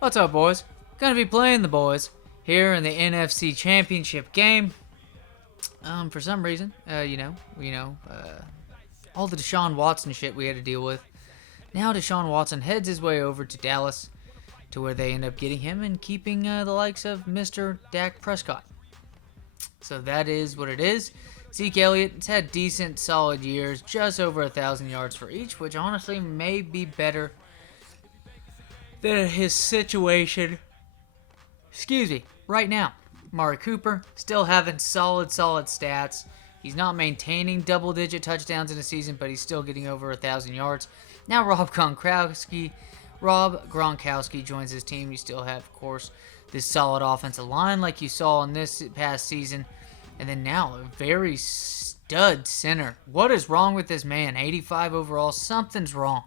What's up, boys? Gonna be playing the boys here in the NFC Championship game. For some reason, all the Deshaun Watson shit we had to deal with. Now Deshaun Watson heads his way over to Dallas, to where they end up getting him and keeping the likes of Mr. Dak Prescott. So that is what it is. Zeke Elliott's had decent, solid years, just over 1,000 yards for each, which honestly may be better than his situation. Right now. Amari Cooper still having solid stats. He's not maintaining double-digit touchdowns in a season, but he's still getting over 1,000 yards. Now Rob Gronkowski joins his team. You still have, of course, this solid offensive line like you saw in this past season. And then now a very stud center. What is wrong with this man? 85 overall. Something's wrong.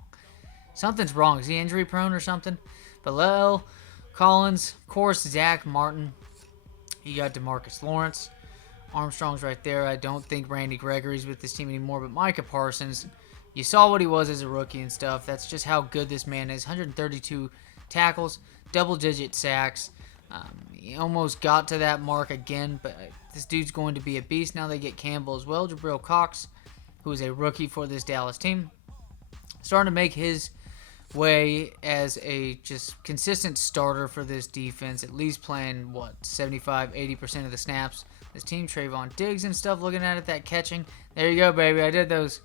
Something's wrong. Is he injury prone or something? Bilal, Collins, of course, Zach Martin. You got DeMarcus Lawrence. Armstrong's right there. I don't think Randy Gregory's with this team anymore, but Micah Parsons, you saw what he was as a rookie and stuff. That's just how good this man is. 132 tackles, double-digit sacks. He almost got to that mark again, but this dude's going to be a beast. Now they get Campbell as well. Jabril Cox, who is a rookie for this Dallas team, starting to make his way as a just consistent starter for this defense, at least playing, 75-80% of the snaps. This team, Trayvon Diggs and stuff, looking at it, that catching. There you go, baby. I did those.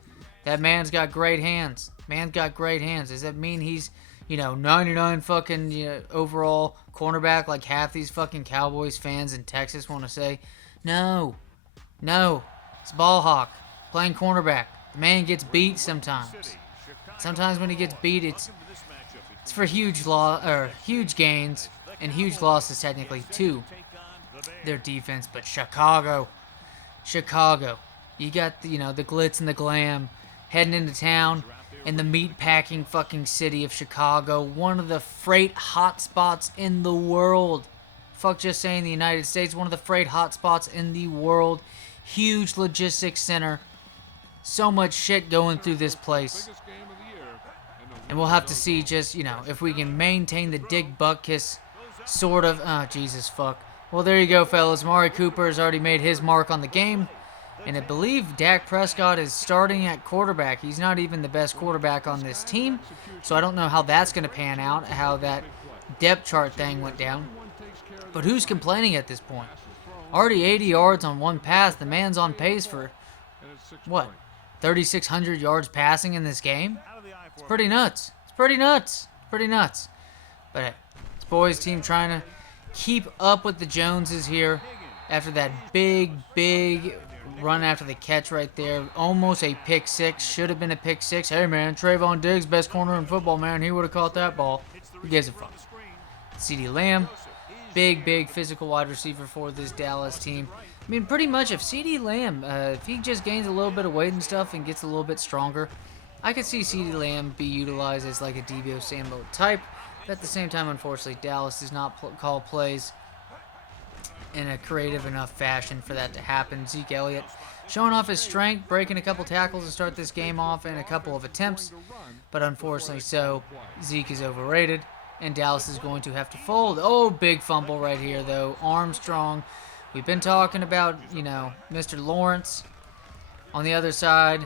That man's got great hands. Man's got great hands. Does that mean he's, 99 fucking overall cornerback like half these fucking Cowboys fans in Texas want to say? No. It's ball hawk playing cornerback. The man gets beat sometimes. Sometimes when he gets beat, it's for huge gains and huge losses technically too. Their defense, but Chicago, you got the glitz and the glam heading into town in the meat-packing fucking city of Chicago, one of the freight hotspots in the world. Fuck just saying the United States, one of the freight hotspots in the world. Huge logistics center. So much shit going through this place. And we'll have to see just, if we can maintain the Dick Butkus sort of... Oh, Jesus, fuck. Well, there you go, fellas. Amari Cooper has already made his mark on the game. And I believe Dak Prescott is starting at quarterback. He's not even the best quarterback on this team. So I don't know how that's going to pan out, how that depth chart thing went down. But who's complaining at this point? Already 80 yards on one pass. The man's on pace for, 3,600 yards passing in this game? It's pretty nuts. But hey, this boys team trying to keep up with the Joneses here after that big run after the catch right there. Almost a pick six. Should have been a pick six. Hey, man, Trayvon Diggs, best corner in football, man. He would have caught that ball. Who gives a fuck? CeeDee Lamb, big physical wide receiver for this Dallas team. I mean, pretty much if CeeDee Lamb, if he just gains a little bit of weight and stuff and gets a little bit stronger, I could see CeeDee Lamb be utilized as like a Deebo Samuel type. But at the same time, unfortunately, Dallas does not call plays in a creative enough fashion for that to happen. Zeke Elliott showing off his strength, breaking a couple tackles to start this game off in a couple of attempts. But unfortunately Zeke is overrated, and Dallas is going to have to fold. Oh, big fumble right here, though. Armstrong. We've been talking about, Mr. Lawrence on the other side.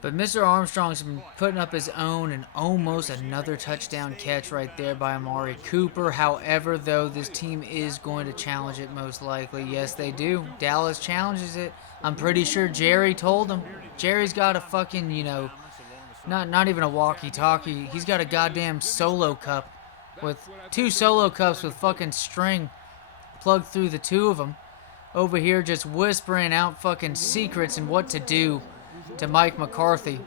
But Mr. Armstrong's been putting up his own, and almost another touchdown catch right there by Amari Cooper. However, though, this team is going to challenge it most likely. Yes, they do. Dallas challenges it. I'm pretty sure Jerry told him. Jerry's got a fucking, not even a walkie-talkie. He's got a goddamn solo cup with 2 solo cups with fucking string plugged through the 2 of them. Over here just whispering out fucking secrets and what to do to Mike McCarthy.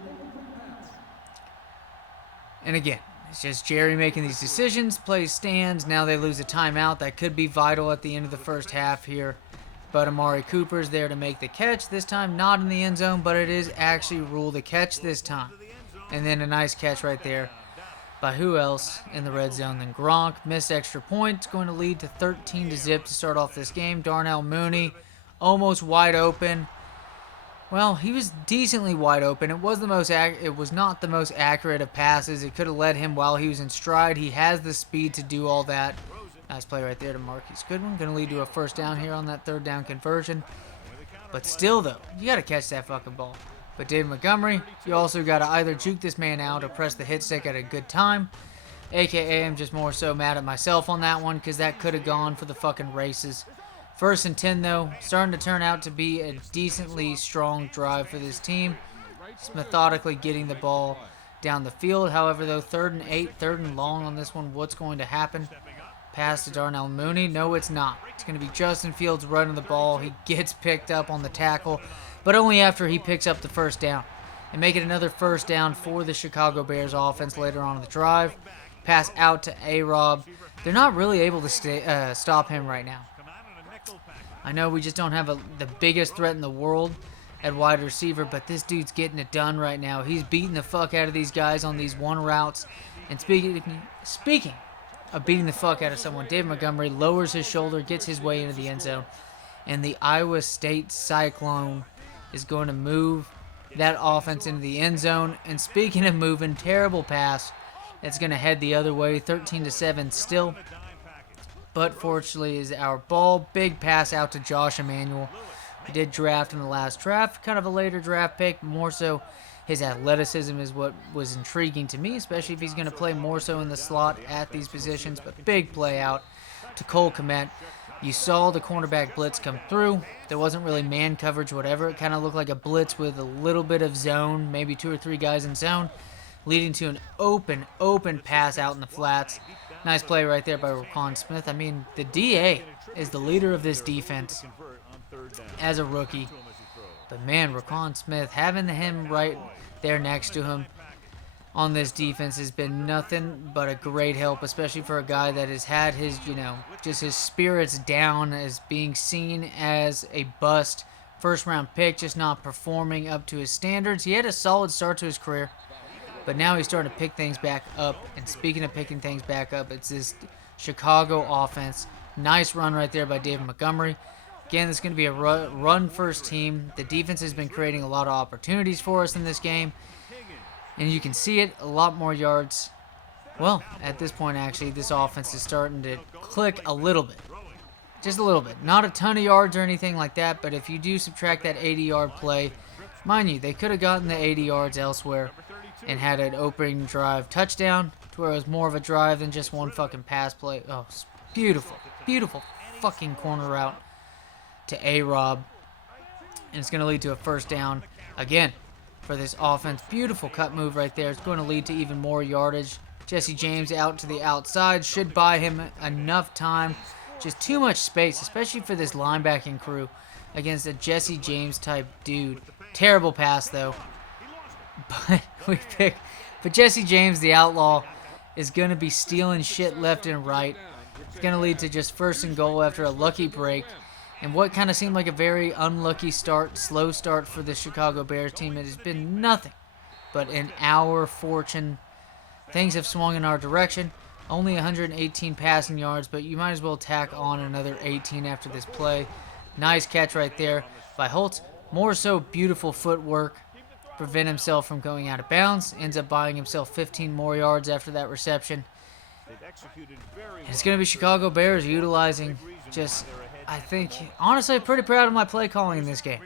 And again, it's just Jerry making these decisions. Play stands. Now they lose a timeout. That could be vital at the end of the first half here. But Amari Cooper's there to make the catch. This time not in the end zone, but it is actually ruled a catch this time. And then a nice catch right there by who else in the red zone than Gronk. Missed extra point. Going to lead to 13-0 to start off this game. Darnell Mooney almost wide open. Well, he was decently wide open. It was not the most accurate of passes. It could have led him while he was in stride. He has the speed to do all that. Nice play right there to Marquise Goodwin. Going to lead to a first down here on that third down conversion. But still, though, you got to catch that fucking ball. But David Montgomery, you also got to either juke this man out or press the hit stick at a good time. AKA, I'm just more so mad at myself on that one because that could have gone for the fucking races. First and 10, though, starting to turn out to be a decently strong drive for this team. Just methodically getting the ball down the field. However, though, 3rd and 8, 3rd and long on this one. What's going to happen? Pass to Darnell Mooney. No, it's not. It's going to be Justin Fields running the ball. He gets picked up on the tackle, but only after he picks up the first down. And make it another first down for the Chicago Bears offense later on in the drive. Pass out to A-Rob. They're not really able to stop him right now. I know we just don't have the biggest threat in the world at wide receiver, but this dude's getting it done right now. He's beating the fuck out of these guys on these one routes. And speaking of beating the fuck out of someone, David Montgomery lowers his shoulder, gets his way into the end zone, and the Iowa State Cyclone is going to move that offense into the end zone. And speaking of moving, terrible pass. It's going to head the other way, 13-7 still. But fortunately is our ball. Big pass out to Josh Emmanuel. We did draft in the last draft, kind of a later draft pick. More so his athleticism is what was intriguing to me, especially if he's going to play more so in the slot at these positions. But big play out to Cole Kmet. You saw the cornerback blitz come through. There wasn't really man coverage, whatever. It kind of looked like a blitz with a little bit of zone, maybe 2 or 3 guys in zone, leading to an open pass out in the flats. Nice play right there by Raquan Smith. I mean, the DA is the leader of this defense as a rookie. But man, Raquan Smith, having him right there next to him on this defense has been nothing but a great help, especially for a guy that has had his, just his spirits down as being seen as a bust. First round pick, just not performing up to his standards. He had a solid start to his career, but now he's starting to pick things back up. And speaking of picking things back up, it's this Chicago offense. Nice run right there by David Montgomery. Again, this is going to be a run-first team. The defense has been creating a lot of opportunities for us in this game. And you can see it, a lot more yards. Well, at this point, actually, this offense is starting to click a little bit. Just a little bit. Not a ton of yards or anything like that, but if you do subtract that 80-yard play, mind you, they could have gotten the 80 yards elsewhere and had an opening drive touchdown to where it was more of a drive than just one fucking pass play. Oh, beautiful, beautiful fucking corner route to A-Rob. And it's going to lead to a first down again for this offense. Beautiful cut move right there. It's going to lead to even more yardage. Jesse James out to the outside. Should buy him enough time. Just too much space, especially for this linebacking crew against a Jesse James type dude. Terrible pass though. But Jesse James, the outlaw, is going to be stealing shit left and right. It's going to lead to just first and goal after a lucky break. And what kind of seemed like a very unlucky start, slow start for the Chicago Bears team, it has been nothing but in our fortune. Things have swung in our direction. Only 118 passing yards, but you might as well tack on another 18 after this play. Nice catch right there by Holtz. More so beautiful footwork. Prevent himself from going out of bounds. Ends up buying himself 15 more yards after that reception. And it's going to be Chicago Bears utilizing just, I think, honestly, pretty proud of my play calling in this game.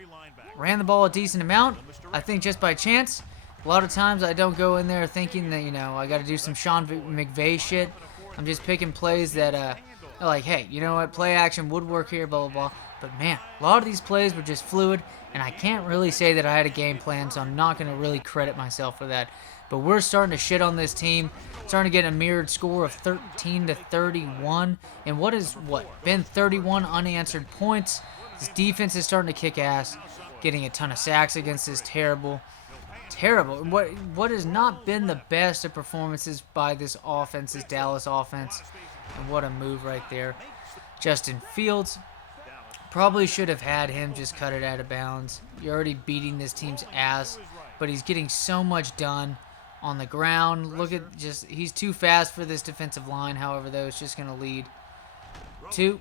Ran the ball a decent amount. I think just by chance. A lot of times I don't go in there thinking that, I got to do some Sean McVay shit. I'm just picking plays that, like, hey, you know what, play action would work here, blah, blah, blah. But, man, a lot of these plays were just fluid, and I can't really say that I had a game plan, so I'm not going to really credit myself for that. But we're starting to shit on this team, starting to get a mirrored score of 13-31, and been 31 unanswered points. This defense is starting to kick ass, getting a ton of sacks against this terrible. What has not been the best of performances by this offense, this Dallas offense. And what a move right there. Justin Fields, probably should have had him just cut it out of bounds. You're already beating this team's ass, but he's getting so much done on the ground. He's too fast for this defensive line. However, though, it's just going to lead to,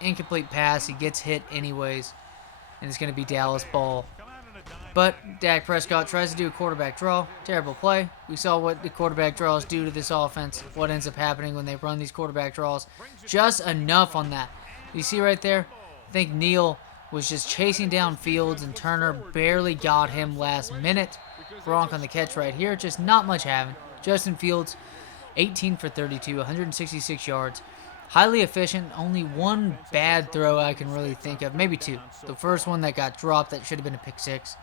incomplete pass. He gets hit anyways, and it's going to be Dallas ball. But Dak Prescott tries to do a quarterback draw. Terrible play. We saw what the quarterback draws do to this offense. What ends up happening when they run these quarterback draws. Just enough on that. You see right there? I think Neal was just chasing down Fields, and Turner barely got him last minute. Gronk on the catch right here. Just not much having. Justin Fields, 18 for 32, 166 yards. Highly efficient. Only one bad throw I can really think of. Maybe two. The first one that got dropped that should have been a pick six.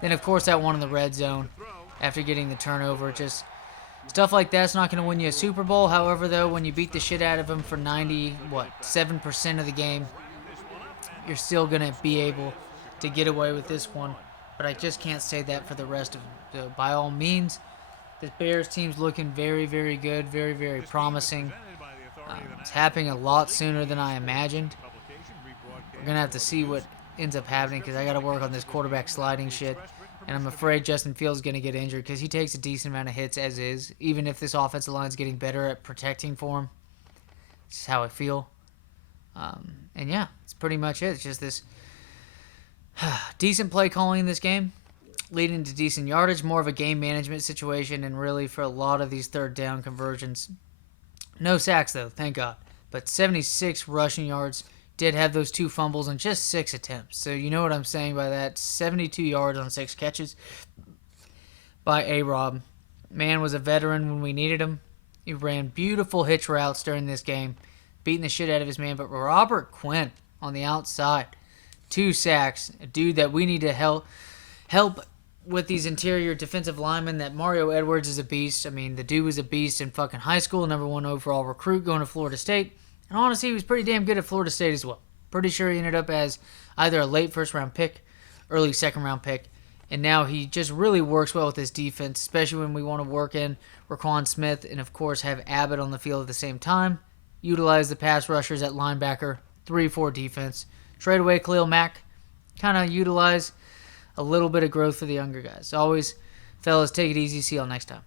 Then, of course, that one in the red zone after getting the turnover. Just stuff like that's not going to win you a Super Bowl. However, though, when you beat the shit out of them for 7% of the game, you're still going to be able to get away with this one. But I just can't say that for the rest of them. So, by all means, this Bears team's looking very, very good, very, very promising. It's happening a lot sooner than I imagined. We're going to have to see what ends up happening because I got to work on this quarterback sliding shit. And I'm afraid Justin Fields is going to get injured because he takes a decent amount of hits as is, even if this offensive line is getting better at protecting for him. This is how I feel. And yeah, it's pretty much it. It's just this decent play calling in this game, leading to decent yardage, more of a game management situation, and really for a lot of these third down conversions. No sacks, though, thank God. But 76 rushing yards. Did have those 2 fumbles on just 6 attempts. So you know what I'm saying by that. 72 yards on 6 catches by A-Rob. Man was a veteran when we needed him. He ran beautiful hitch routes during this game, beating the shit out of his man. But Robert Quinn on the outside, 2 sacks. A dude that we need to help with these interior defensive linemen. That Mario Edwards is a beast. I mean, the dude was a beast in fucking high school. #1 overall recruit going to Florida State. And honestly, he was pretty damn good at Florida State as well. Pretty sure he ended up as either a late first-round pick, early second-round pick. And now he just really works well with his defense, especially when we want to work in Raquan Smith and, of course, have Abbott on the field at the same time. Utilize the pass rushers at linebacker, 3-4 defense. Trade away Khalil Mack. Kind of utilize a little bit of growth for the younger guys. Always, fellas, take it easy. See y'all next time.